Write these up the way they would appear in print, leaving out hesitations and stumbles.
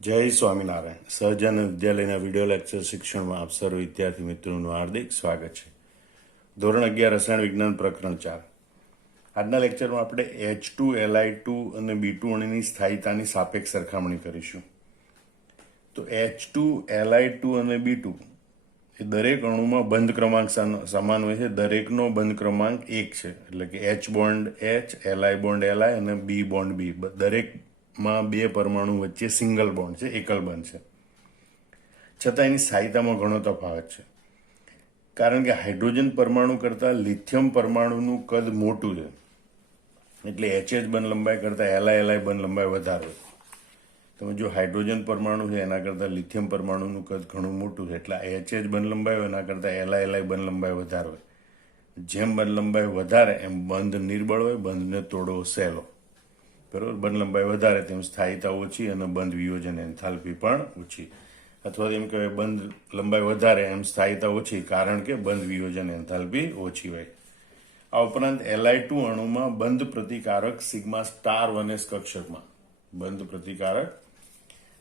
જય સ્વામિનારાયણ. સહજાનંદ વિદ્યાલયના video lecture શિક્ષણમાં આપ સર્વ વિદ્યાર્થી મિત્રોનું હાર્દિક સ્વાગત છે. ધોરણ 11 રસાયણ વિજ્ઞાન પ્રકરણ 4. આજના લેક્ચરમાં આપણે H2, Li2 અને B2 અણુની સ્થાયીતાની સાપેક્ષ સરખામણી કરીશું. તો H2, Li2 અને B2 એ દરેક અણુમાં બંધ ક્રમાંક સમાન હોય છે. દરેકનો બંધ ક્રમાંક 1 છે. એટલે કે H bond H, Li bond Li અને B બોન્ડ B. દરેકમાં બે પરમાણુ વચ્ચે સિંગલ બોન્ડ છે, એકલ બંધ છે. છતાં એની સ્થાયીતામાં ઘણો તફાવત છે. કારણ કે હાઇડ્રોજન પરમાણુ કરતાં લિથિયમ પરમાણુનું કદ મોટું છે. એટલે HH બંધ લંબાઈ કરતાં Li બંધ લંબાઈ વધારે હોય. તમે જો હાઇડ્રોજન પરમાણુ છે એના કરતાં લિથિયમ પરમાણુનું કદ ઘણું મોટું છે. એટલે HH બંધ લંબાઈ હોય એના કરતાં Li બંધ લંબાઈ વધારે હોય. જેમ બંધ લંબાઈ વધારે એમ બંધ નિર્બળ હોય, બંધને તોડવો સહેલો. બરાબર. બંધ લંબાઈ વધારે તેમ સ્થાયીતા ઓછી અને બંધ વિયોજન એન્થાલ્પી પણ ઓછી. અથવા એમ કહેવાય બંધ લંબાઈ વધારે એમ સ્થાયીતા ઓછી, કારણ કે બંધ વિયોજન એન્થાલ્પી ઓછી હોય. આ ઉપરાંત Li2 અણુમાં બંધ પ્રતિકારક સિગ્મા સ્ટાર વનેસ કક્ષકમાં બંધ પ્રતિકારક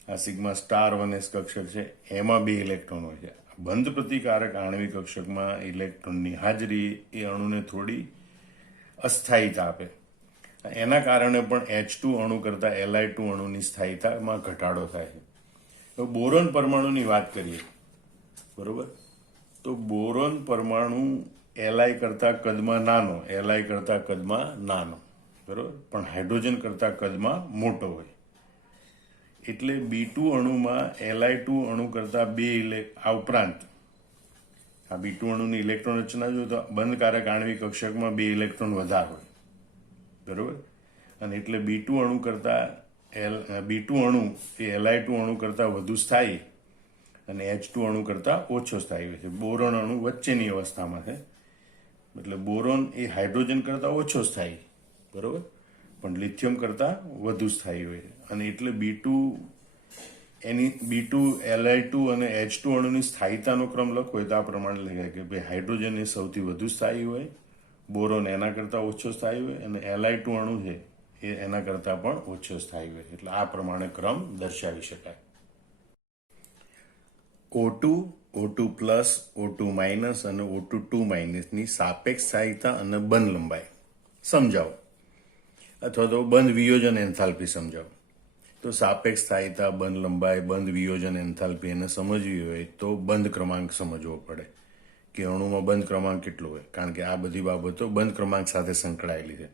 આ સિગ્મા સ્ટાર વનેસ કક્ષક છે એમાં 2 ઇલેક્ટ્રોન હોય છે. બંધ પ્રતિકારક આણ્વિક કક્ષકમાં ઇલેક્ટ્રોનની હાજરી એ અણુને થોડી અસ્થાયીતા આપે. એના કારણે પણ H2 અણુ કરતાં Li2 અણુની સ્થાયીતામાં ઘટાડો થાય છે. તો બોરોન પરમાણુની વાત કરીએ, બરોબર. તો બોરોન પરમાણુ Li કરતાં કદમાં નાનો, Li કરતાં કદમાં નાનો, બરોબર, પણ હાઇડ્રોજન કરતાં કદમાં મોટો હોય. એટલે B2 અણુમાં Li2 અણુ કરતાં આ ઉપરાંત આ B2 અણુની ઇલેક્ટ્રોન રચના જો તો બંધકારક આણ્વિક કક્ષકમાં 2 ઇલેક્ટ્રોન વધારે હોય, બરોબર. અને એટલે B2 અણુ એ Li2 અણુ કરતાં વધુ સ્થાયી અને H2 અણુ કરતાં ઓછો સ્થાયી હોય છે. બોરોન અણુ વચ્ચેની અવસ્થામાં છે. એટલે બોરોન એ હાઇડ્રોજન કરતાં ઓછો સ્થાયી, બરોબર, પણ લિથિયમ કરતાં વધુ સ્થાયી હોય છે. અને એટલે B2, Li2 અને H2 અણુની સ્થાયીતાનો ક્રમ લખવો હોય તો આ પ્રમાણે લખાય કે ભાઈ હાઇડ્રોજન એ સૌથી વધુ સ્થાયી હોય, બોરોન એના કરતાં ઓછો સ્થાયી હોય અને Li2 અણુ છે એ એના કરતાં પણ ઓછો સ્થાયી હોય. એટલે આ પ્રમાણે ક્રમ દર્શાવી શકાય. O2, O2 plus, O2 minus અને O2 2 માઇનસની સાપેક્ષ સ્થાયીતા અને બંધ લંબાઈ સમજાવો, અથવા તો બંધ વિયોજન એન્થાલ્પી સમજાવો. તો સાપેક્ષ સ્થાયીતા, બંધ લંબાઈ, બંધ વિયોજન એન્થાલ્પી એને સમજવી હોય તો બંધ ક્રમાંક સમજવો પડે કે અણુમાં બંધ ક્રમાંક કેટલો હોય. કારણ કે આ બધી બાબતો બંધ ક્રમાંક સાથે સંકળાયેલી છે.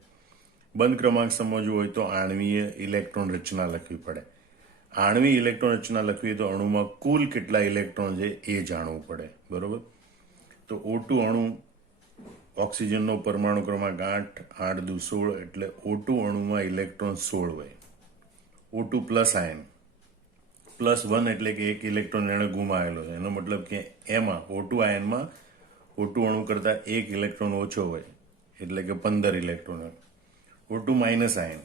બંધ ક્રમાંક સમજવો હોય તો આણ્વીય ઇલેક્ટ્રોન રચના લખવી પડે. આણ્વીય ઇલેક્ટ્રોન રચના લખવી તો અણુમાં કુલ કેટલા ઇલેક્ટ્રોન છે એ જાણવું પડે, બરોબર. તો O2 અણુ, ઓક્સિજનનો પરમાણુ ક્રમાંક 8, 8 દુ 16, એટલે O2 અણુમાં ઇલેક્ટ્રોન 16 હોય. O2 પ્લસ આયન, +1 એટલે કે એક ઇલેક્ટ્રોન એને ગુમાવેલો છે. એનો મતલબ કે એમાં O2 આયનમાં O2 અણુ કરતાં એક ઇલેક્ટ્રોન ઓછો હોય, એટલે કે 15 ઇલેક્ટ્રોન હોય. O2 માઇનસ આયન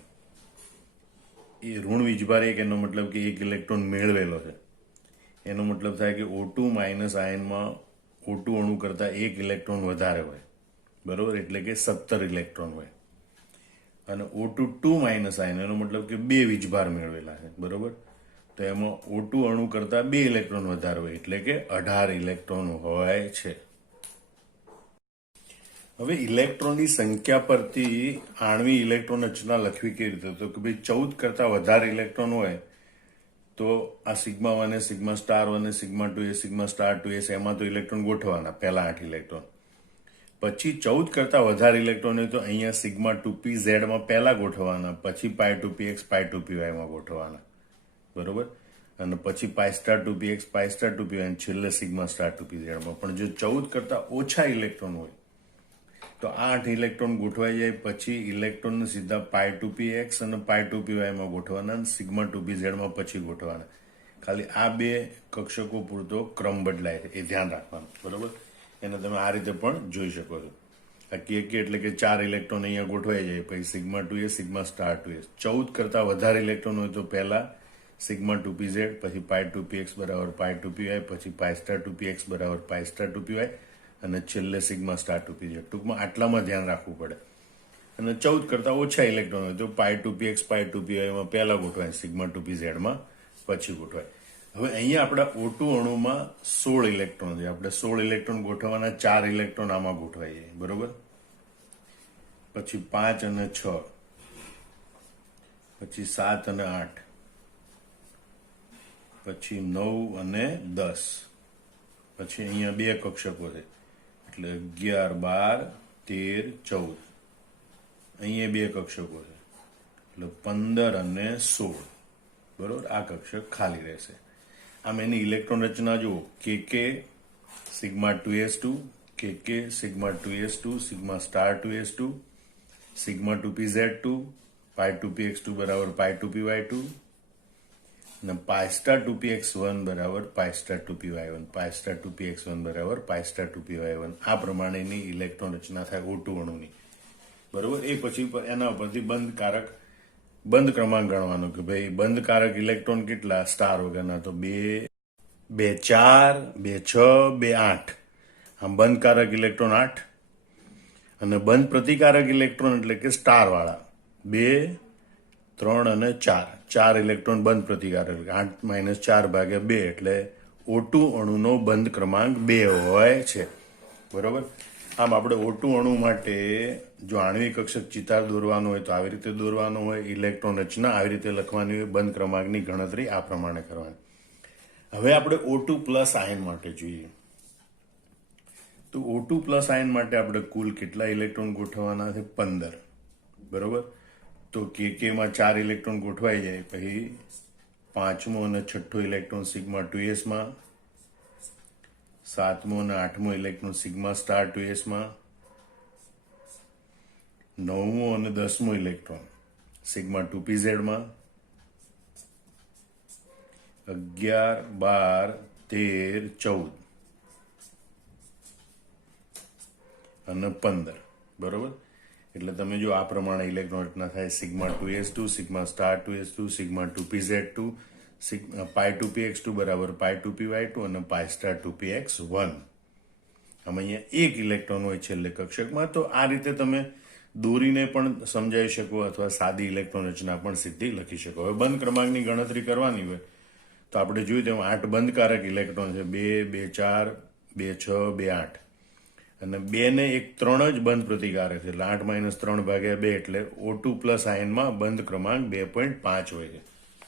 એ ઋણ વીજભાર 1, એનો મતલબ કે એક ઇલેક્ટ્રોન મેળવેલો છે. એનો મતલબ થાય કે O2 માઇનસ આયનમાં O2 અણુ કરતાં એક ઇલેક્ટ્રોન વધારે હોય, બરોબર, એટલે કે 17 ઇલેક્ટ્રોન હોય. અને O2 2 માઇનસ આયન એનો મતલબ કે 2 વીજભાર મેળવેલા છે, બરોબર. તો એમાં O2 અણુ કરતાં 2 ઇલેક્ટ્રોન વધારે હોય, એટલે કે 18 ઇલેક્ટ્રોન હોય છે. હવે ઇલેક્ટ્રોનની સંખ્યા પરથી આણ્વીય ઇલેક્ટ્રોન રચના લખવી કેવી રીતે? તો કે ભાઈ 14 કરતાં વધારે ઇલેક્ટ્રોન હોય તો આ સિગ્મા 1 એ સિગ્મા સ્ટાર 1 એ સિગ્મા 2 એ સિગ્મા સ્ટાર 2 એ એમાં તો ઇલેક્ટ્રોન ગોઠવાના, પહેલા 8 ઇલેક્ટ્રોન. પછી 14 કરતાં વધારે ઇલેક્ટ્રોન હોય તો અહીંયા સિગ્મા 2p ઝેડમાં પહેલા ગોઠવવાના, પછી પાઈ 2px પાઈ 2pyમાં ગોઠવવાના, બરોબર. અને પછી પાઈ સ્ટાર 2px પાઈ સ્ટાર 2py અને છેલ્લે સિગ્મા સ્ટાર 2p ઝેડમાં. પણ જો 14 કરતાં ઓછા ઇલેક્ટ્રોન હોય તો 8 ઇલેક્ટ્રોન ગોઠવાઈ જાય પછી ઇલેક્ટ્રોનને સીધા પાઈ 2px અને પાઈ 2pyમાં ગોઠવાના અને સિગ્મા 2p ઝેડમાં પછી ગોઠવાના. ખાલી આ 2 કક્ષકો પૂરતો ક્રમ બદલાય છે, એ ધ્યાન રાખવાનું, બરોબર. એને તમે આ રીતે પણ જોઈ શકો છો. આ કે એટલે કે 4 ઇલેક્ટ્રોન અહીંયા ગોઠવાઈ જાય, પછી સિગ્મા 2 એ સિગ્મા સ્ટાર 2 14 કરતાં વધારે ઇલેક્ટ્રોન હોય તો પહેલા સિગ્મા 2pz, પછી પાઈ 2px બરાબર પાઈ 2py, પછી પાઈ સ્ટાર 2px બરાબર પાઈ સ્ટાર 2py અને છેલ્લે સિગ્મા સ્ટાર 2pz. ટૂંકમાં આટલામાં ધ્યાન રાખવું પડે. અને 14 કરતાં ઓછા ઇલેક્ટ્રોન હોય તો પાઈ 2px પાઈ 2pyમાં પહેલા ગોઠવાય, સિગ્મા 2pzમાં પછી ગોઠવાય. હવે અહીંયા આપણા O2 અણુમાં 16 ઇલેક્ટ્રોન છે. આપણે 16 ઇલેક્ટ્રોન ગોઠવવાના, 4 ઇલેક્ટ્રોન આમાં ગોઠવાઈ જાય, બરોબર. પછી 5 અને 6, પછી 7 અને 8, પછી 9 અને 10, પછી અહીંયા બે કક્ષકો છે એટલે 11, 12, 13, 14. અહીંયા બે કક્ષકો છે એટલે 15 અને 16, બરોબર. આ કક્ષક ખાલી રહેશે. આમ એની ઇલેક્ટ્રોન રચના જુઓ, કે સિગ્મા 2s2, કે sigma 2s2, sigma star 2s2, sigma 2pz2, પાઈ 2px2 બરાબર પાઈ 2py2 અને પાઈ સ્ટાર 2px1 બરાબર પાઈ સ્ટાર 2py1, પાઈ સ્ટાર 2px1 બરાબર પાઈ સ્ટાર 2py1. આ પ્રમાણેની ઇલેક્ટ્રોન રચના થાય O2 અણુની, બરોબર. એ પછી એના પરથી બંધ ક્રમાંક ગણવાનો કે ભાઈ બંધકારક ઇલેક્ટ્રોન કેટલા સ્ટાર વગરના, તો 2, 2, 4, 2, 6, 2, 8. આમ બંધકારક ઇલેક્ટ્રોન 8 અને બંધ પ્રતિકારક ઇલેક્ટ્રોન એટલે કે સ્ટાર વાળા 2, 3 અને 4. 4 ઇલેક્ટ્રોન બંધ પ્રતિકારક, 8 - 4 ભાગ્યા 2 એટલે O2 અણુનો બંધ ક્રમાંક 2 હોય છે, બરોબર. આમ આપણે O2 અણુ માટે જો આણ્વિક કક્ષક ચિતાર દોરવાનો હોય તો આવી રીતે દોરવાનો હોય, ઇલેક્ટ્રોન રચના આવી રીતે લખવાની હોય, બંધ ક્રમાંકની ગણતરી આ પ્રમાણે કરવાની. હવે આપણે O2 પ્લસ આયન માટે જોઈએ. તો O2 પ્લસ આયન માટે આપણે કુલ કેટલા ઇલેક્ટ્રોન ગોઠવવાના છે? 15, બરોબર. તો કે માં 4 ઇલેક્ટ્રોન ગોઠવાઈ જાય, પછી 5મો અને 6થો ઇલેક્ટ્રોન સિગ્મા 2s માં, 7મો અને 8મો ઇલેક્ટ્રોન સિગ્મા સ્ટાર 2s માં, 9મો અને 10મો ઇલેક્ટ્રોન સિગ્મા 2pz માં, 11, 12, 13, 14 અને 15, બરોબર. એટલે તમે જો આ પ્રમાણે ઇલેક્ટ્રોન રચના થાય, sigma 2s2, sigma star 2s2, sigma 2pz2, પાઈ 2px2 બરાબર પાઈ 2py2 અને પાઈ સ્ટાર 2px1. આમ અહીંયા એક ઇલેક્ટ્રોન હોય છેલ્લે કક્ષકમાં. તો આ રીતે તમે દોરીને પણ સમજાવી શકો અથવા સાદી ઇલેક્ટ્રોન રચના પણ સીધી લખી શકો. હવે બંધ ક્રમાંકની ગણતરી કરવાની હોય તો આપણે જોયું તેમ 8 બંધકારક ઇલેક્ટ્રોન છે, 2, 2, 4, 2, 6, 2, 8 અને 2 ને 1, 3 જ બંધ પ્રતિકારક છે એટલે 8 - 3 ભાગ્યા 2 એટલે O2 પ્લસ આયનમાં બંધ ક્રમાંક 2.5 હોય છે,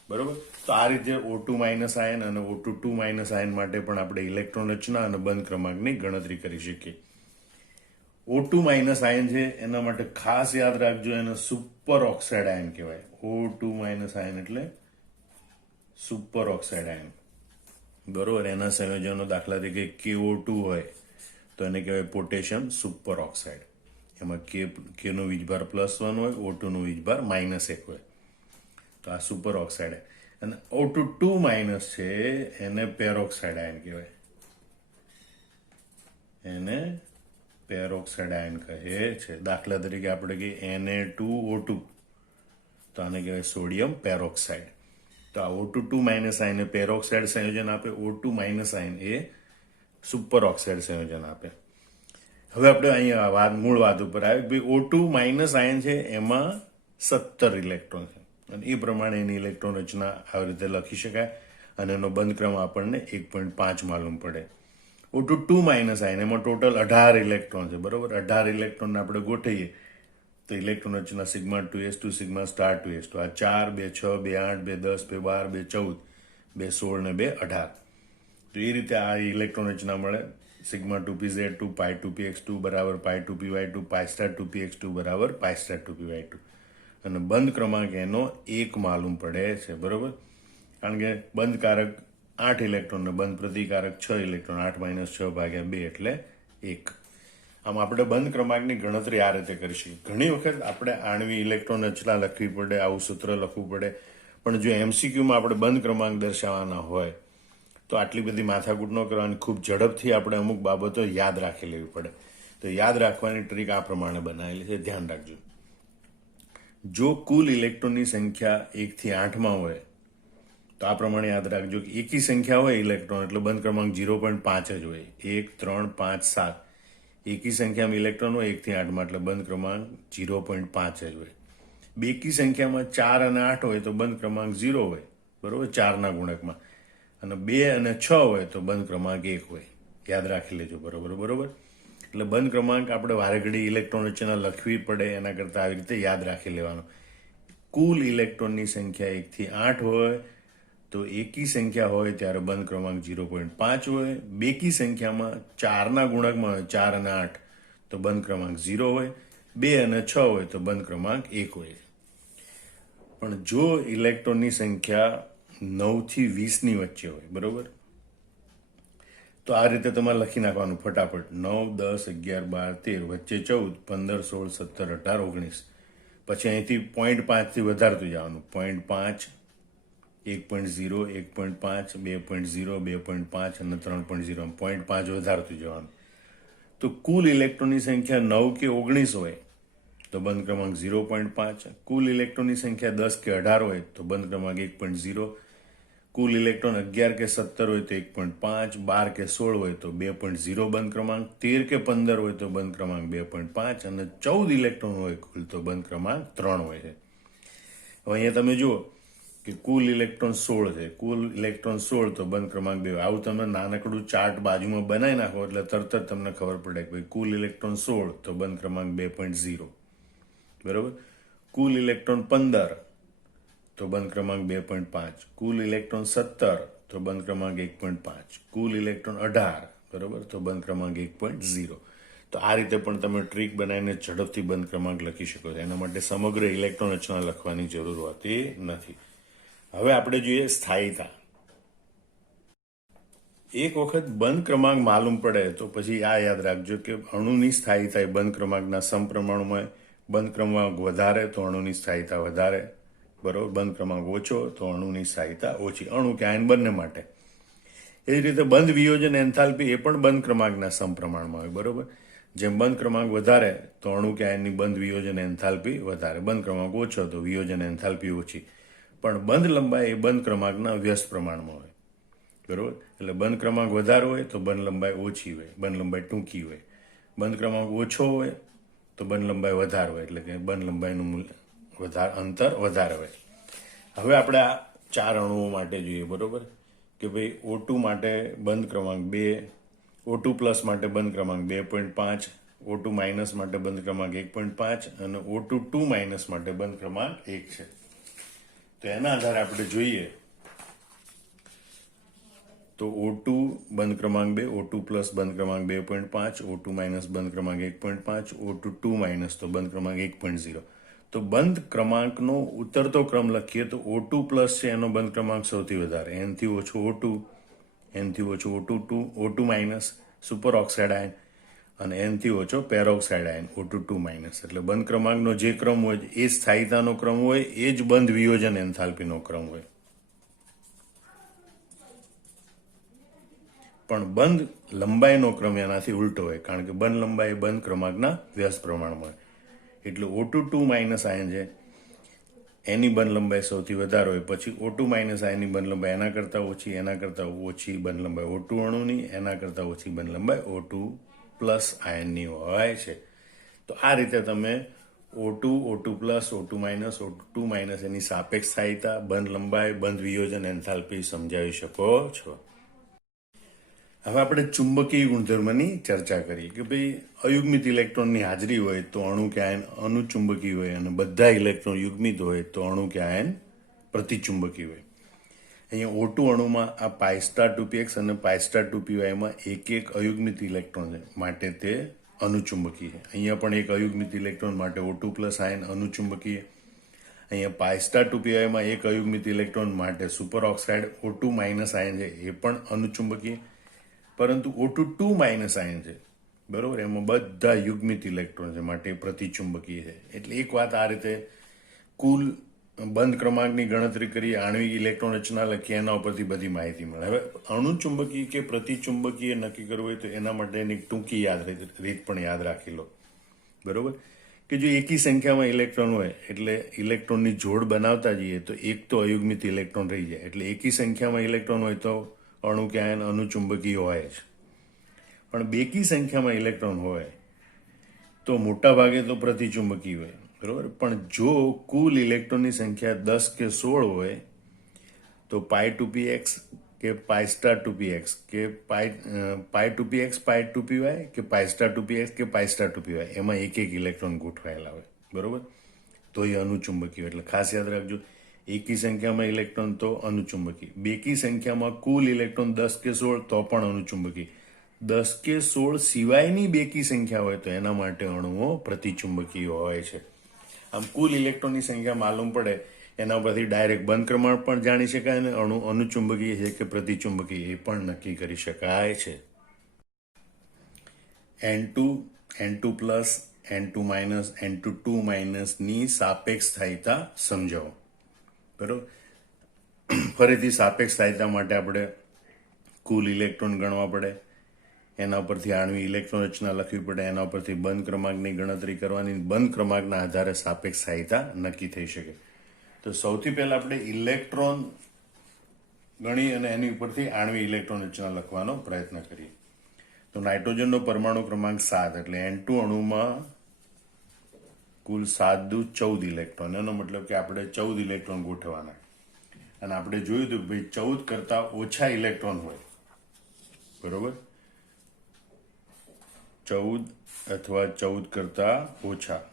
બરોબર. તો આ રીતે O2 માઇનસ આયન અને O2 2 માઇનસ આયન માટે પણ આપણે ઇલેક્ટ્રોન રચના અને બંધ ક્રમાંકની ગણતરી કરી શકીએ. O2 માઇનસ આયન છે એના માટે ખાસ યાદ રાખજો, એને સુપર ઓક્સાઇડ આયન કહેવાય. O2 માઇનસ આયન એટલે સુપર ઓક્સાઇડ આયન, બરોબર. એના સંયોજનો દાખલા તરીકે KO2 હોય તો એને કહેવાય પોટેશિયમ સુપર ઓક્સાઇડ. એમાં કે નો વીજભાર +1 હોય, O2 નો વીજભાર -1 હોય. તો આ સુપર ઓક્સાઇડ. અને O2 2 માઇનસ છે એને પેરોક્સાઇડ આયન કહેવાય, એને પેરોક્સાઇડ આયન કહે છે. દાખલા તરીકે આપણે કહીએ Na2O2 તો આને કહેવાય સોડિયમ પેરોક્સાઇડ. તો આ O2 2 માઇનસ આયન પેરોક્સાઇડ સંયોજન આપે, O2 માઇનસ આયન એ સુપર ઓક્સાઇડ સંયોજન આપે. હવે આપણે અહીંયા મૂળ વાત ઉપર આવે ભાઈ O2 માઇનસ આયન છે એમાં 17 ઇલેક્ટ્રોન છે અને એ પ્રમાણે એની ઇલેક્ટ્રોન રચના આવી રીતે લખી શકાય અને એનો બંધ ક્રમ આપણને 1.5 માલુમ પડે. O2 2 માઇનસ આયન એમાં ટોટલ 18 ઇલેક્ટ્રોન છે, બરોબર. 18 ઇલેક્ટ્રોન આપણે ગોઠવીએ તો ઇલેક્ટ્રોન રચના sigma 2s2, sigma star 2s2, આ 4, 2, 6, 2, 8, 2, 10, 2, 12, 2, 14, 2, 16 ને 2, 18. તો એ રીતે આ ઇલેક્ટ્રોન રચના મળે. સિગ્મા 2pz2, પાઈ 2px2 બરાબર પાઈ 2py2, પાઈ સ્ટાર 2px2 બરાબર પાઈ સ્ટાર 2py2 અને બંધ ક્રમાંક એનો 1 માલુમ પડે છે, બરોબર. કારણ કે બંધકારક 8 ઇલેક્ટ્રોન ને બંધ પ્રતિકારક 6 ઇલેક્ટ્રોન, 8 - 6 ભાગ્યા 2 એટલે 1. આમ આપણે બંધ ક્રમાંકની ગણતરી આ રીતે કરીશું. ઘણી વખત આપણે આણ્વી ઇલેક્ટ્રોન રચના લખવી પડે, આવું સૂત્ર લખવું પડે, પણ જો MCQમાં આપણે બંધ ક્રમાંક દર્શાવવાના હોય તો આટલી બધી માથાકૂટ ન કરવાની, ખૂબ ઝડપથી આપણે અમુક બાબતો યાદ રાખી લેવી પડે. તો યાદ રાખવાની ટ્રીક આ પ્રમાણે બનાવેલી છે, ધ્યાન રાખજો. જો કુલ ઇલેક્ટ્રોનની સંખ્યા 1 થી 8માં હોય તો આ પ્રમાણે યાદ રાખજો કે એકી સંખ્યા હોય ઇલેક્ટ્રોન એટલે બંધ ક્રમાંક 0.5 જ હોય. 1, 3, 5, 7 એકી સંખ્યામાં ઇલેક્ટ્રોન હોય 1 થી 8માં એટલે બંધ ક્રમાંક 0.5 જ હોય. બેકી સંખ્યામાં 4 અને 8 હોય તો બંધ ક્રમાંક 0 હોય. બરોબર, 4ના ગુણકમાં. અને 2 અને 6 હોય તો બંધ ક્રમાંક 1 હોય. યાદ રાખી લેજો. બરોબર. એટલે બંધ ક્રમાંક આપણે વારે ઘડી ઇલેક્ટ્રોન રચના લખવી પડે એના કરતાં આવી રીતે યાદ રાખી લેવાનું. કુલ ઇલેક્ટ્રોનની સંખ્યા 1 થી 8 હોય તો એકી સંખ્યા હોય ત્યારે બંધ ક્રમાંક 0.5 હોય. બેકી સંખ્યામાં 4ના ગુણકમાં હોય 4 અને 8 તો બંધ ક્રમાંક 0 હોય. 2 અને 6 હોય તો બંધ ક્રમાંક 1 હોય. પણ જો ઇલેક્ટ્રોનની સંખ્યા 9 થી 20ની વચ્ચે હોય, બરોબર, તો આ રીતે તમારે લખી નાખવાનું ફટાફટ. 9, 10, 11, 12, 13, વચ્ચે 14, 15, 16, 17, 18, 19. પછી અહીંથી 0.5થી વધારતું જવાનું. 0.5, 1.0, 1.5, 2.0, 2.5 અને 3.0. 0.5 વધારતું જવાનું. તો કુલ ઇલેક્ટ્રોનની સંખ્યા 9 કે 19 હોય તો બંધ ક્રમાંક 0.5. કુલ ઇલેક્ટ્રોનની સંખ્યા 10 કે 18 હોય તો બંધ ક્રમાંક 1.0. કુલ ઇલેક્ટ્રોન 11 કે 17 હોય તો 1.5. 12 કે 16 હોય તો 2.0 બંધ ક્રમાંક. 13 કે 15 હોય તો બંધ ક્રમાંક 2.5 અને 14 ઇલેક્ટ્રોન હોય કુલ તો બંધ ક્રમાંક 3 હોય છે. હવે અહીંયા તમે જુઓ કે કુલ ઇલેક્ટ્રોન 16 છે. કુલ ઇલેક્ટ્રોન 16 તો બંધ ક્રમાંક 2. આવું તમે નાનકડું ચાર્ટ બાજુમાં બનાવી નાખો એટલે તરત જ તમને ખબર પડે કે ભાઈ કુલ ઇલેક્ટ્રોન 16 તો બંધ ક્રમાંક 2.0. બરોબર. કુલ ઇલેક્ટ્રોન 15 તો બંધ ક્રમાંક 2.5. કુલ ઇલેક્ટ્રોન 17 તો બંધ ક્રમાંક 1.5. કુલ ઇલેક્ટ્રોન 18, બરોબર, તો બંધ ક્રમાંક 1.0. તો આ રીતે પણ તમે ટ્રીક બનાવીને ઝડપથી બંધ ક્રમાંક લખી શકો છો. એના માટે સમગ્ર ઇલેક્ટ્રોન રચના લખવાની જરૂર હોતી નથી. હવે આપણે જોઈએ સ્થાયીતા. એક વખત બંધ ક્રમાંક માલુમ પડે તો પછી આ યાદ રાખજો કે અણુની સ્થાયીતા એ બંધ ક્રમાંકના સમપ્રમાણમાં. બંધ ક્રમાંક વધારે તો અણુની સ્થાયીતા વધારે, બરોબર. બંધ ક્રમાંક ઓછો તો અણુની સ્થાયીતા ઓછી. અણુ કે આયન બંને માટે. એ જ રીતે બંધ વિયોજન એન્થાલ્પી એ પણ બંધ ક્રમાંકના સમપ્રમાણમાં હોય, બરોબર. જેમ બંધ ક્રમાંક વધારે તો અણુ કે આયનની બંધ વિયોજન એન્થાલ્પી વધારે. બંધ ક્રમાંક ઓછો તો વિયોજન એન્થાલ્પી ઓછી. પણ બંધ લંબાઈ એ બંધ ક્રમાંકના વ્યસ્ત પ્રમાણમાં હોય, બરોબર. એટલે બંધ ક્રમાંક વધારે હોય તો બંધ લંબાઈ ઓછી હોય, બંધ લંબાઈ ટૂંકી હોય. બંધ ક્રમાંક ઓછો હોય તો બંધ લંબાઈ વધારે હોય, એટલે કે બંધ લંબાઈનું મૂલ્ય અંતર વધારે હોય. હવે આપણે આ 4 અણુઓ માટે જોઈએ, બરોબર, કે ભાઈ O2 માટે બંધ ક્રમાંક 2, O2 પ્લસ માટે બંધ ક્રમાંક 2.5, O2 માઇનસ માટે બંધ ક્રમાંક 1.5 અને O2 2 માઇનસ માટે બંધ ક્રમાંક 1 છે. તો એના આધારે આપણે જોઈએ તો O2 બંધ ક્રમાંક 2, O2 પ્લસ બંધ ક્રમાંક 2.5, O2 માઇનસ બંધ ક્રમાંક 1.5, O2 2 માઇનસ તો બંધ ક્રમાંક 1.0. તો બંધ ક્રમાંકનો ઉતરતો ક્રમ લખીએ તો O2 પ્લસ છે એનો બંધ ક્રમાંક સૌથી વધારે. N થી ઓછો O2, N થી ઓછો O2 O2 minus super oxide ion અને N થી ઓછો પેરોક્સાઇડ આયન O2 2 માઇનસ. એટલે બંધ ક્રમાંકનો જે ક્રમ હોય એ સ્થાયીતાનો ક્રમ હોય, એ જ બંધ વિયોજન એન્થાલ્પીનો ક્રમ હોય. પણ બંધ લંબાઈનો ક્રમ એનાથી ઉલટો હોય, કારણ કે બંધ લંબાઈ બંધ ક્રમાંકના વ્યસ્ત પ્રમાણમાં હોય. એટલે O2 2 માઇનસ આયન છે એની બંધ લંબાઈ સૌથી વધારે હોય. પછી O2 માઇનસ આયનની બંધ લંબાઈ એના કરતાં ઓછી બંધ લંબાઈ O2 અણુની, એના કરતાં ઓછી બંધ લંબાઈ O2 પ્લસ આયનની હોય છે. તો આ રીતે તમે O2, O2 plus, O2 minus, O2 minus એની સાપેક્ષ સ્થાયીતા, બંધ લંબાઈ, બંધ વિયોજન એન્થાલ્પી સમજાવી શકો છો. હવે આપણે ચુંબકીય ગુણધર્મની ચર્ચા કરીએ કે ભાઈ અયુગ્મિત ઇલેક્ટ્રોનની હાજરી હોય તો અણુ કે આયન અનુચુંબકી હોય અને બધા ઇલેક્ટ્રોન યુગ્મિત હોય તો અણુ કે આયન પ્રતિચુંબકી હોય. અહીંયા O2 અણુમાં આ પાઇસ્ટાર 2px અને પાઇસ્ટાર 2py માં એક અયુગ્મિત ઇલેક્ટ્રોન છે, માટે તે અનુચુંબકી છે. અહીંયા પણ એક અયુગ્મિત ઇલેક્ટ્રોન માટે O2 પ્લસ આયન અનુચુંબકીય. અહીંયા પાઇસ્ટાર 2py માં એક અયુગ્મિત ઇલેક્ટ્રોન માટે super oxide O2 minus ion છે, એ પણ અનુચુંબકીય. પરંતુ O2 2 માઇનસ આયન છે, બરોબર, એમાં બધા યુગ્મિત ઇલેક્ટ્રોન છે, માટે પ્રતિચુંબકીય છે. એટલે એક વાત આ રીતે કુલ બંધ ક્રમાંકની ગણતરી કરી, આણ્વિક ઇલેક્ટ્રોન રચના લખી, એના ઉપરથી બધી માહિતી મળે. હવે અણુચુંબકીય કે પ્રતિચુંબકીય નક્કી કરવું હોય તો એના માટેની ટૂંકી રીત પણ યાદ રાખી લો, બરોબર, કે જો એકી સંખ્યામાં ઇલેક્ટ્રોન હોય એટલે ઇલેક્ટ્રોનની જોડ બનાવતા જઈએ તો એક તો અયુગ્મિત ઇલેક્ટ્રોન રહી જાય. એટલે એકી સંખ્યામાં ઇલેક્ટ્રોન હોય તો અણુ કે આયન અનુચુંબકીય હોય જ. પણ બેકી સંખ્યામાં ઇલેક્ટ્રોન હોય તો મોટા ભાગે તો પ્રતિચુંબકીય હોય, બરોબર. પણ જો કુલ ઇલેક્ટ્રોનની સંખ્યા 10 કે 16 હોય તો પાઈ ટુ પી એક્સ કે પાઈ સ્ટાર ટુ પી એક્સ કે પાઈ ટુ પી એક્સ પાઈ ટુ પી વાય કે પાઈ સ્ટાર ટુ પી એક્સ કે પાઈ સ્ટાર ટુ પી વાય, એમાં એક એક ઇલેક્ટ્રોન ગોઠવાયેલા હોય, બરોબર. તો એ અનુચુંબકીય, એટલે ખાસ યાદ રાખજો, એકી સંખ્યામાં ઇલેક્ટ્રોન તો અનુચુંબકી, બેકી સંખ્યામાં કુલ ઇલેક્ટ્રોન 10 કે 16 તો પણ અનુચુંબકી, 10 કે 16 સિવાયની બેકી સંખ્યા હોય તો એના માટે અણુઓ પ્રતિચુંબકીય હોય છે. આમ કુલ ઇલેક્ટ્રોનની સંખ્યા માલુમ પડે એના પરથી ડાયરેક્ટ બંધ ક્રમાંક પણ જાણી શકાય અને અણુ અનુચુંબકીય છે કે પ્રતિચુંબકીય એ પણ નક્કી કરી શકાય છે. N2, N2 plus, N2 minus, N2 માઇનસની સાપેક્ષ સ્થાયીતા સમજાવો, બરોબર. ફરીથી સાપેક્ષ સ્થાયીતા માટે આપણે કુલ ઇલેક્ટ્રોન ગણવા પડે, એના પરથી આણ્વિક ઇલેક્ટ્રોન રચના લખવી પડે, એના પરથી બંધ ક્રમાંકની ગણતરી કરવાની, બંધ ક્રમાંકના આધારે સાપેક્ષ સ્થાયીતા નક્કી થઈ શકે. તો સૌથી પહેલા આપણે ઇલેક્ટ્રોન ગણી અને એની ઉપરથી આણ્વિક ઇલેક્ટ્રોન રચના લખવાનો પ્રયત્ન કરીએ. તો નાઇટ્રોજનનો પરમાણુ ક્રમાંક 7, એટલે N2 અણુમાં કુલ 7 દુ 14 ઇલેક્ટ્રોન, એનો મતલબ કે આપણે 14 ઇલેક્ટ્રોન ગોઠવવાના. અને આપણે જોયું હતું ભાઈ 14 કરતા ઓછા ઇલેક્ટ્રોન હોય, બરોબર, 14 અથવા 14 કરતા ઓછા,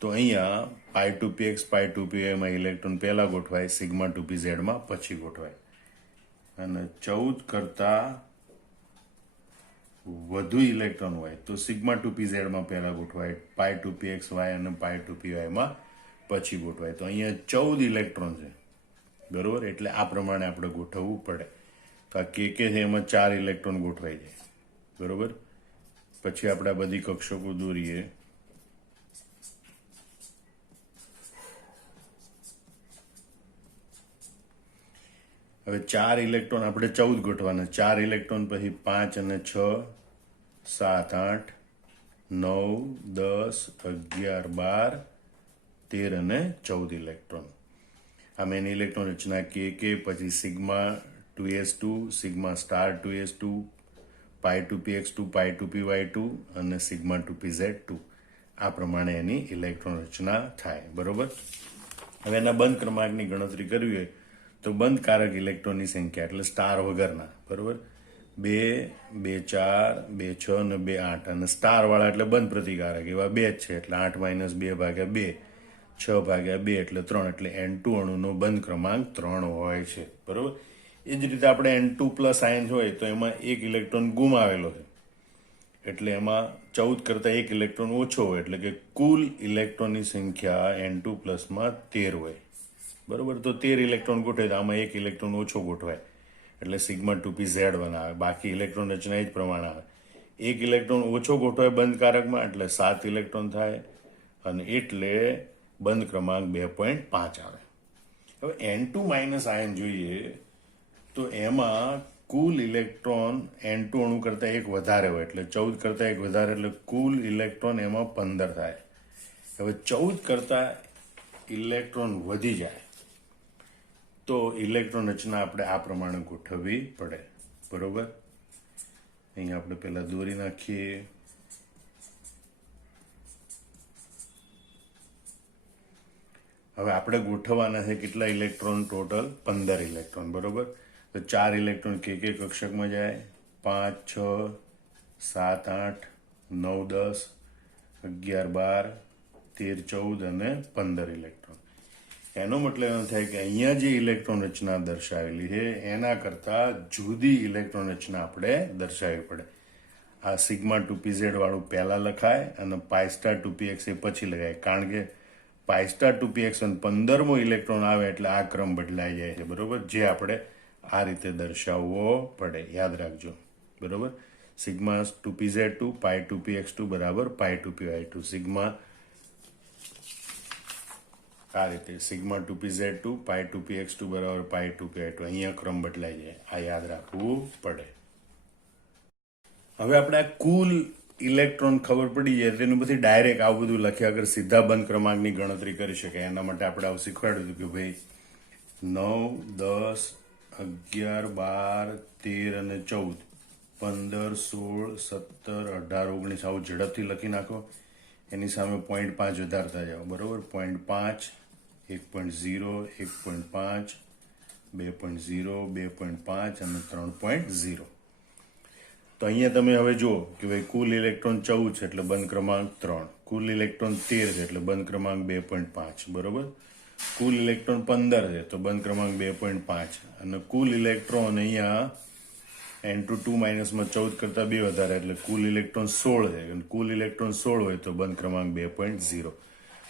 તો અહીંયા પાઈ ટુ પી એક્સ પાઈ ટુ પી વાયમાં ઇલેક્ટ્રોન પહેલા ગોઠવાય, સિગ્મા ટુ પી ઝેડમાં પછી ગોઠવાય. અને 14 કરતા વધુ ઇલેક્ટ્રોન હોય તો સિગ્મા ટુ પી ઝેડમાં પહેલા ગોઠવાય, પાઈ ટુ પી એક્સ વાય અને પાઈ ટુ પી વાયમાં પછી ગોઠવાય. તો અહીંયા 14 ઇલેક્ટ્રોન છે, બરોબર, એટલે આ પ્રમાણે આપણે ગોઠવવું પડે. તો આ કે છે એમાં 4 ઇલેક્ટ્રોન ગોઠવાઈ જાય, બરોબર. પછી આપણે આ બધી કક્ષકો દોરીએ. હવે 4 ઇલેક્ટ્રોન આપણે 14 ગોઠવાના, 4 ઇલેક્ટ્રોન પછી 5 અને 6, 7, 8, 9, 10, 11, 12, 13 અને 14 ઇલેક્ટ્રોન. આ મેન ઇલેક્ટ્રોન રચના કે પછી sigma 2s2, sigma star 2s2, પાઈ ટુ પી x2, પાઈ ટુ પી y2 અને સિગ્મા ટુ પી z2. આ પ્રમાણે એની ઇલેક્ટ્રોન રચના થાય, બરોબર. હવે એના બંધ ક્રમાંકની ગણતરી કરવી હોય તો બંધ કારક ઇલેક્ટ્રોનની સંખ્યા, એટલે સ્ટાર વગરના, બરોબર, 2, 2, 4, 2, 6 અને 2, 8, અને સ્ટાર વાળા એટલે બંધ પ્રતિકારક, એવા 2 જ છે, એટલે 8 માઇનસ 2 ભાગ્યા 2, 6 ભાગ્યા 2 એટલે 3, એટલે N2 અણુનો બંધ ક્રમાંક 3 હોય છે, બરોબર. એ જ રીતે આપણે N2 પ્લસ આયન હોય તો એમાં એક ઇલેક્ટ્રોન ગુમાવેલો છે, એટલે એમાં 14 કરતા એક ઇલેક્ટ્રોન ઓછો હોય, એટલે કે કુલ ઇલેક્ટ્રોનની સંખ્યા N2 પ્લસમાં 13 હોય, બરોબર. તો 13 ઇલેક્ટ્રોન ગોઠવે તો આમાં એક ઇલેક્ટ્રોન ઓછો ગોઠવાય, એટલે સિગ્મા ટુ પી ઝેડ બનાવે. બાકી ઇલેક્ટ્રોન રચના એ જ પ્રમાણે આવે. એક ઇલેક્ટ્રોન ઓછો ગોઠવાય બંધ કારકમાં એટલે 7 ઇલેક્ટ્રોન થાય, અને એટલે બંધ ક્રમાંક 2.5 આવે. હવે N2 માઇનસ આયન જોઈએ તો એમાં કુલ ઇલેક્ટ્રોન N2 અણુ કરતા એક વધારે હોય, એટલે 14 કરતા એક વધારે, એટલે કુલ ઇલેક્ટ્રોન એમાં 15 થાય. હવે 14 કરતા ઇલેક્ટ્રોન વધી જાય તો ઇલેક્ટ્રોન રચના આપણે આ પ્રમાણે ગોઠવવી પડે, બરોબર. અહીંયા આપણે પહેલા દોરી નાખીએ. હવે આપણે ગોઠવવાના છે કેટલા ઇલેક્ટ્રોન? ટોટલ 15 ઇલેક્ટ્રોન, બરોબર. તો 4 ઇલેક્ટ્રોન કે કક્ષકમાં જાય, 5, 6, 7, 8, 9, 10, 11, 12, 13, 14 અને 15 ઇલેક્ટ્રોન. એનો મતલબ એમ થાય કે અહીંયા જે ઇલેક્ટ્રોન રચના દર્શાવેલી છે એના કરતા જુદી ઇલેક્ટ્રોન રચના આપણે દર્શાવવી પડે. આ સિગ્મા ટુ પી ઝેડ વાળું પહેલા લખાય અને પાઈ સ્ટાર ટુ પી એક્સ એ પછી લખાય, કારણ કે pi star two P x 15મો electron આવે એટલે આ ક્રમ બદલાઈ જાય છે, બરોબર. જે આપણે આ રીતે દર્શાવવો પડે, યાદ રાખજો, બરોબર. Sigma two p z two pi two પી એક્સ ટુ બરાબર પાઈ ટુ પી વાય ટુ. સિગ્મા આ રીતે sigma two p z two pi two પી એક્સ ટુ બરાબર પાઈ ટુ પી વાય ટુ. અહીંયા ક્રમ બદલાઈ જાય, આ યાદ રાખવું પડે. હવે આપણે આ કુલ ઇલેક્ટ્રોન ખબર પડી જાય તેનું પછી ડાયરેક્ટ આવું બધું લખ્યા આગળ સીધા બંધ ક્રમાંકની ગણતરી કરી શકાય. એના માટે આપણે આવું શીખવાડ્યું હતું કે ભાઈ 9, 10, 11, 12, 13 અને 14, 15, 16, 17, 18, 19 આવું ઝડપથી લખી નાખો. એની સામે 0.5 વધારતા જાઓ, બરોબર. 0.5, 1.0, 1.5, 2.0, 2.5 અને 3.0. તો અહીંયા તમે હવે જુઓ કે ભાઈ કુલ ઇલેક્ટ્રોન 14 છે એટલે બંધ ક્રમાંક 3, કુલ ઇલેક્ટ્રોન 13 છે એટલે બંધ ક્રમાંક 2.5, બરોબર. કુલ ઇલેક્ટ્રોન 15 છે તો બંધ ક્રમાંક 2.5 અને કુલ ઇલેક્ટ્રોન અહીંયા N2 માં 14 કરતાં 2 વધારે એટલે કુલ ઇલેક્ટ્રોન 16 છે અને કુલ ઇલેક્ટ્રોન 16 હોય તો બંધ ક્રમાંક 2.0.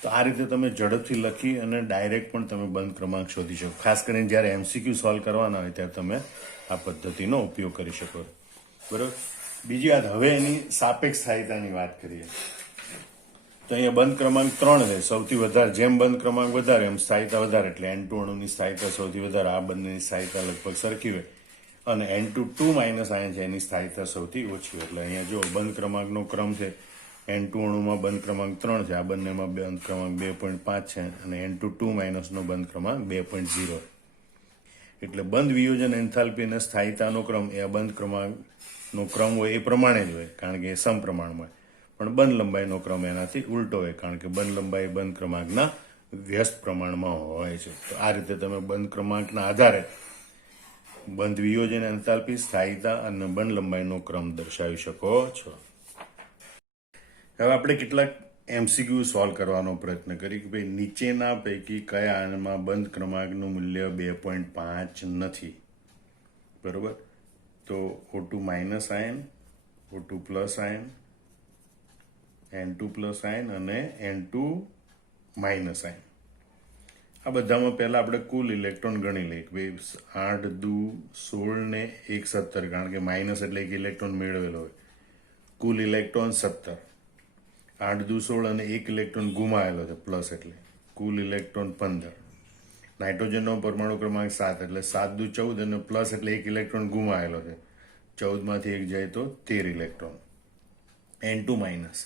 તો આ રીતે તમે ઝડપથી લખી અને ડાયરેક્ટ પણ તમે બંધ ક્રમાંક શોધી શકો. ખાસ કરીને જ્યારે એમસીક્યુ સોલ્વ કરવાના હોય ત્યારે તમે આ પદ્ધતિનો ઉપયોગ કરી શકો, બરોબર. બીજી વાત, હવે એની સાપેક્ષ સ્થાયીતાની વાત કરીએ તો અહીંયા બંધ ક્રમાંક 3 છે, સૌથી વધારે. જેમ બંધ ક્રમાંક વધારે એમ સ્થાયીતા વધારે એટલે N2 અણુની સ્થાયીતા સૌથી વધારે. આ બંનેની સ્થાયીતા લગભગ સરખી હોય અને N2 આયન છે એની સ્થાયીતા સૌથી ઓછી હોય. એટલે અહીંયા જો બંધ ક્રમાંકનો ક્રમ છે, N2 અણુમાં બંધ ક્રમાંક 3 છે, આ બંનેમાં બંધ ક્રમાંક 2.5 છે અને N2 નો બંધ ક્રમાંક 2.0. એટલે બંધ વિયોજન એન્થાલ્પી અને સ્થાયીતાનો ક્રમ એ આ બંધ ક્રમાંકનો ક્રમ હોય એ પ્રમાણે જ હોય કારણ કે એ સમપ્રમાણમાં. પણ બંધ લંબાઈનો ક્રમ એનાથી ઉલટો હોય કારણ કે બંધ લંબાઈ બંધ ક્રમાંકના વ્યસ્ત પ્રમાણમાં હોય છે. તો આ રીતે તમે બંધ ક્રમાંકના આધારે બંધ વિયોજન એન્થાલ્પી, સ્થાયીતા અને બંધ લંબાઈનો ક્રમ દર્શાવી શકો છો. હવે આપણે કેટલાક એમસીક્યુ સોલ્વ કરવાનો પ્રયત્ન કરી કે ભાઈ નીચેના પૈકી કયા આયનમાં બંધ ક્રમાંકનું મૂલ્ય 2.5 નથી, બરોબર. તો O2 minus ion, O2 plus ion, N2 plus ion અને N2 માઇનસ આયન. આ બધામાં પહેલા આપણે કુલ ઇલેક્ટ્રોન ગણી લઈએ કે ભાઈ 8 દુ 16 ને 1 17 કારણ કે માઇનસ એટલે એક ઇલેક્ટ્રોન મેળવેલો હોય. કુલ ઇલેક્ટ્રોન 17, 8 દુ 16 અને 1 ઇલેક્ટ્રોન ગુમાવેલો છે પ્લસ એટલે કુલ ઇલેક્ટ્રોન 15. નાઇટ્રોજનનો પરમાણુ ક્રમાંક 7 એટલે 7 દુ 14 અને પ્લસ એટલે 1 ઇલેક્ટ્રોન ગુમાવેલો છે. 14 માંથી 1 જાય તો 13 ઇલેક્ટ્રોન. N2 માઇનસ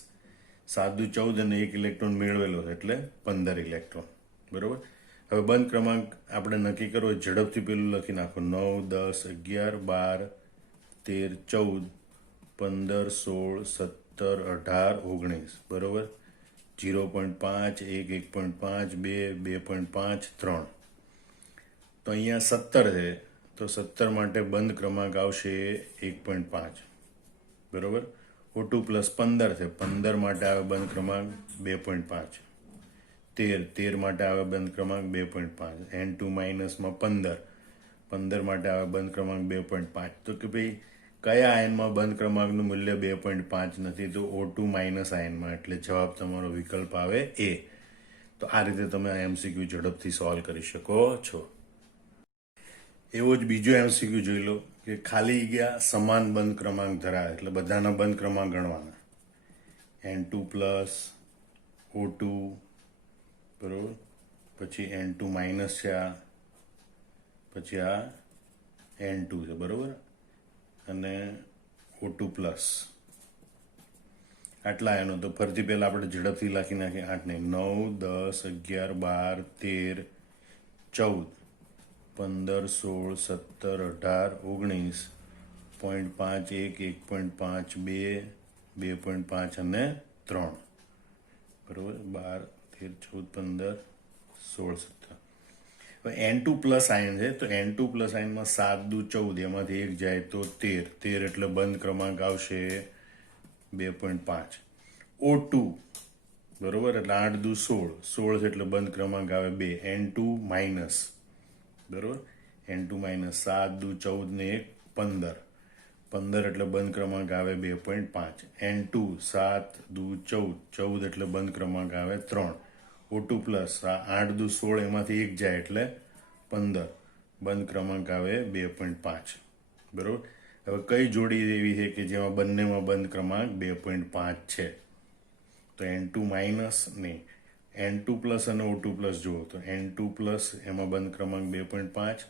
7 દુ 14 અને 1 ઇલેક્ટ્રોન મેળવેલો છે એટલે 15 ઇલેક્ટ્રોન, બરોબર. હવે બંધ ક્રમાંક આપણે નક્કી કરવો, ઝડપથી પેલું લખી નાખો. 9, 10, 11, 12, 13, 14, 15, 16, 17, 18, બરોબર. 0.5, 1, 1.5, 2, 2.5, 3. તો અહીંયા 17 છે તો 17 માટે બંધ ક્રમાંક આવશે 1.5, બરોબર. O2 પ્લસ 15 છે, 15 માટે આવે બંધ ક્રમાંક 2.5. 13 માટે આવે બંધ ક્રમાંક 2.5. N2 માઇનસમાં 15 માટે આવે બંધ ક્રમાંક 2.5. તો કે ભાઈ કયા આયનમાં બંધ ક્રમાંકનું મૂલ્ય 2.5 નથી? તો O2 માઇનસ આયનમાં, એટલે જવાબ તમારો વિકલ્પ આવે એ. તો આ રીતે તમે આ એમસીક્યુ ઝડપથી સોલ્વ કરી શકો છો. એવો જ બીજો એમસીક્યુ જોઈ લો કે ખાલી ગયા સમાન બંધ ક્રમાંક ધરાવે એટલે બધાના બંધ ક્રમાંક ગણવાના. N2 પ્લસ, O2, બરોબર. પછી N2 માઇનસ છે આ, પછી આ N2 છે, બરોબર, અને O2 પ્લસ. આટલા આયનો. તો ફરીથી પહેલા આપણે ઝડપથી લખી નાખીએ. 8 ને 9, 10, 11, 12, 13, 14, 15, 16, 17, 18, 0.5, 1, 1.5, 2, 2.5 અને 3, બરોબર. 12, 13, 14, 15, 16, 17. હવે N2 પ્લસ આયન છે તો N2 પ્લસ આયનમાં 7 દુ 14, એમાંથી 1 જાય તો 13 એટલે બંધ ક્રમાંક આવશે 2.5. O2, બરોબર, એટલે 8 દુ 16 છે એટલે બંધ ક્રમાંક આવે 2. N2 માઇનસ, બરોબર, N2 માઇનસ 7 દુ 14 ને 1 15 એટલે બંધ ક્રમાંક આવે 2.5. N2 7 દુ 14 એટલે બંધ ક્રમાંક આવે 3. O2 પ્લસ 8 દુ 16 એમાંથી 1 જાય એટલે 15, બંધ ક્રમાંક આવે 2.5, બરોબર. હવે કઈ જોડી એવી છે કે જેમાં બંનેમાં બંધ ક્રમાંક 2.5 છે? તો N2 માઇનસ નહીં, N2 પ્લસ અને O2 પ્લસ જુઓ તો N2 પ્લસ એમાં બંધ ક્રમાંક 2.5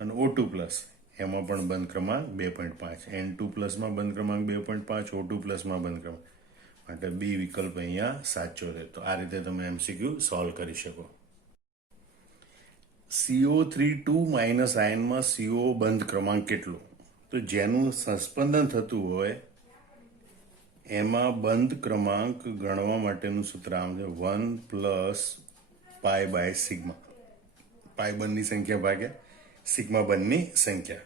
અને O2 પ્લસ એમાં પણ બંધ ક્રમાંક 2.5. N2 પ્લસમાં બંધ ક્રમાંક 2.5, O2 પ્લસમાં બંધ ક્રમાંક, માટે બી વિકલ્પ અહીંયા સાચો છે. તો આ રીતે તમે એમસીક્યુ સોલ્વ કરી શકો. CO3 માઇનસ આયનમાં CO બંધ ક્રમાંક કેટલો? તો જેનું સંસ્પંદન થતું હોય એમાં બંધ ક્રમાંક ગણવા માટેનું સૂત્ર આમ છે 1 પ્લસ પાઈ બાય સિગ્મા. પાઈ બંધની સંખ્યા ભાગ્યા સિગ્મા બંધની સંખ્યા.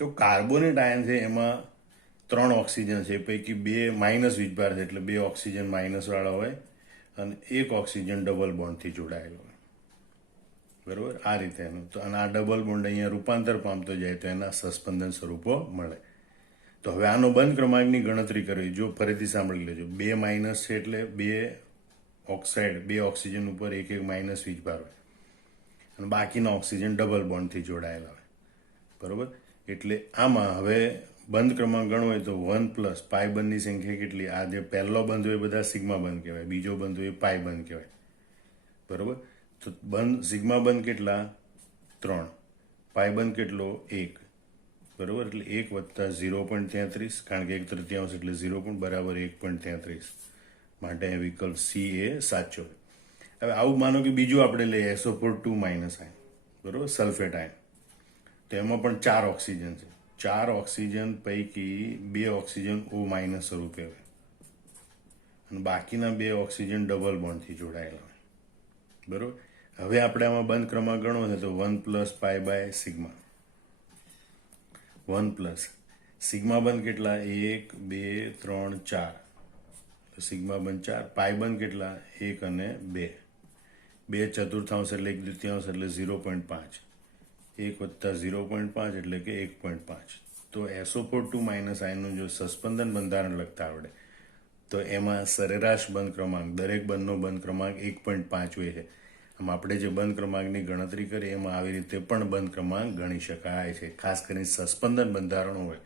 તો કાર્બોનેટ આયન છે એમાં 3 ઓક્સિજન છે, પૈકી 2 માઇનસ વીજભાર છે, એટલે 2 ઓક્સિજન માઇનસ વાળા હોય અને 1 ઓક્સિજન ડબલ બોન્ડથી જોડાયેલો હોય. બરોબર, આ રીતે એનું. તો અને આ ડબલ બોન્ડ અહીંયા રૂપાંતર પામતો જાય તો એના સસ્પંદન સ્વરૂપો મળે. તો હવે આનો બંધ ક્રમાંકની ગણતરી કરવી. જો ફરીથી સાંભળી લેજો, 2 માઇનસ છે એટલે 2 ઓક્સાઇડ, 2 ઓક્સિજન ઉપર 1 માઇનસ વીજભાર હોય અને બાકીના ઓક્સિજન ડબલ બોન્ડથી જોડાયેલા હોય. બરોબર, એટલે આમાં હવે બંધ ક્રમાંક ગણવો હોય તો 1 પ્લસ પાઈ બંધની સંખ્યા કેટલી? આ જે પહેલો બંધ હોય બધા સિગ્મા બંધ કહેવાય, બીજો બંધ હોય પાઈ બંધ કહેવાય. બરોબર, તો બંધ સિગ્મા બંધ કેટલા? 3. પાઈ બંધ કેટલો? 1. બરોબર, એટલે 1 વત્તા 0.33, કારણ કે 1/3 એટલે 0 બરાબર 1.33. માટે વિકલ્પ સી એ સાચો. હવે આવું માનો કે બીજું આપણે લઈએ SO4 માઇનસ આયન, બરોબર, સલ્ફેટ આયન. તો એમાં પણ 4 ઓક્સિજન છે. 4 ઓક્સિજન પૈકી 2 ઓક્સિજન O માઇનસ સ્વરૂપે હોય અને બાકીના 2 ઓક્સિજન ડબલ બોન્ડથી જોડાયેલા હોય. બરોબર, હવે આપણે આમાં બંધ ક્રમાંક ગણવો છે તો 1 plus pi by sigma. 1 plus sigma બંધ કેટલા? 1, 2, 3, 4. સિગ્મા બંધ 4. પાઈ બંધ કેટલા? 1 અને 2. 2 ચતુર્થાંશ એટલે 1/3 એટલે 0.5. 1 વત્તા 0.5 એટલે કે 1.5. તો SO4 માઇનસ આયનનું જો સસ્પંદન બંધારણ લખતા આવડે તો એમાં સરેરાશ બંધ ક્રમાંક, દરેક બંધનો બંધ ક્રમાંક 1.5 હોય છે. આમ આપણે જે બંધ ક્રમાંકની ગણતરી કરીએ એમાં આવી રીતે પણ બંધ ક્રમાંક ગણી શકાય છે. ખાસ કરીને સસ્પંદન બંધારણો હોય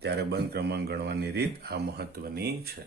ત્યારે બંધ ક્રમાંક ગણવાની રીત આ મહત્વની છે.